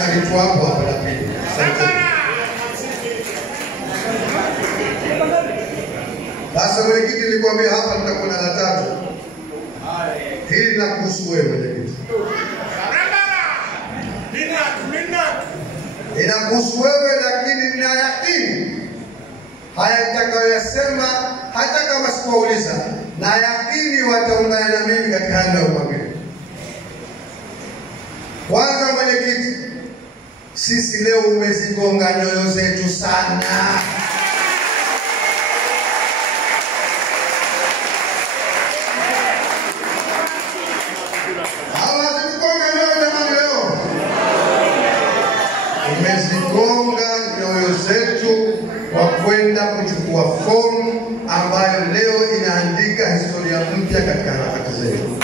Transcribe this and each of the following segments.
Askari tu hapo hapo la pili. Sasa mwenyekiti, nilikwambia hapa nitakuwa na la tatu. Hili linakuhusu wewe mwenyekiti. Inakuhusu wewe, lakini nina yakini haya nitakayoyasema hata kama sikuwauliza, na yakini wataungana na mimi katika hali ya ukwambia. Kwanza mwenyekiti, sisi leo umezigonga nyoyo zetu sana. Umezigonga nyoyo zetu kwa kwenda kuchukua fomu ambayo leo inaandika historia mpya katika harakati zetu.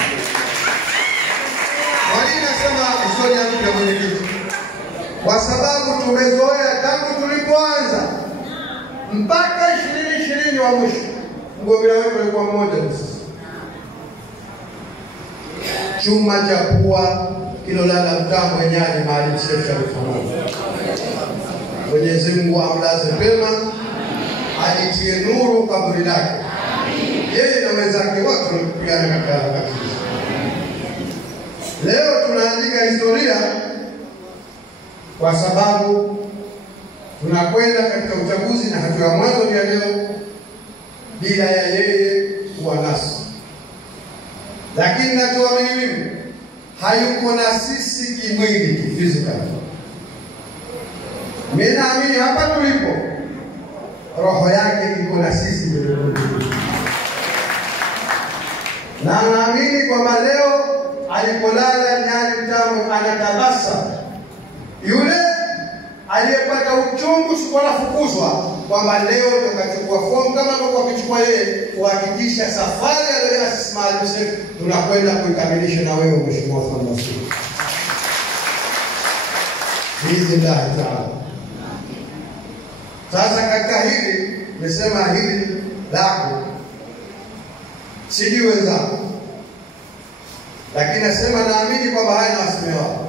Kwa nini nasema historia mpya mwenyekiti? Kwa sababu tumezoea tangu tulipoanza mpaka 2020 wa mwisho, mgombea wetu alikuwa mmoja tu. Chuma cha pua kilolala mtambo Nyali Maalim Seif Sharif Hamad. Mwenyezi Mungu amlaze pema, alitie nuru kaburi lake. Yeye na wenzake wote walipigana katika harakati. Leo tunaandika historia kwa sababu tunakwenda katika uchaguzi, na hatua ya mwanzo ya leo bila ya yeye kuwa nasi. Lakini nachoamini mimi, hayuko na sisi kimwili, physical. Mimi naamini hapa tulipo roho yake iko na sisi mbele. Na naamini kwamba leo alipolala Nyali mtambo anatabasa. Yule aliyepata uchungu siku anafukuzwa, kwamba leo tukachukua fomu kama kwa kuchukua yeye, kuhakikisha safari aliyoanza sisi Maalim Seif tunakwenda kuikamilisha na wewe Mheshimiwa Samia. Hizi ndio. Sasa katika hili nimesema hili lako sijui wenzako, lakini nasema naamini kwamba haya na wasimamizi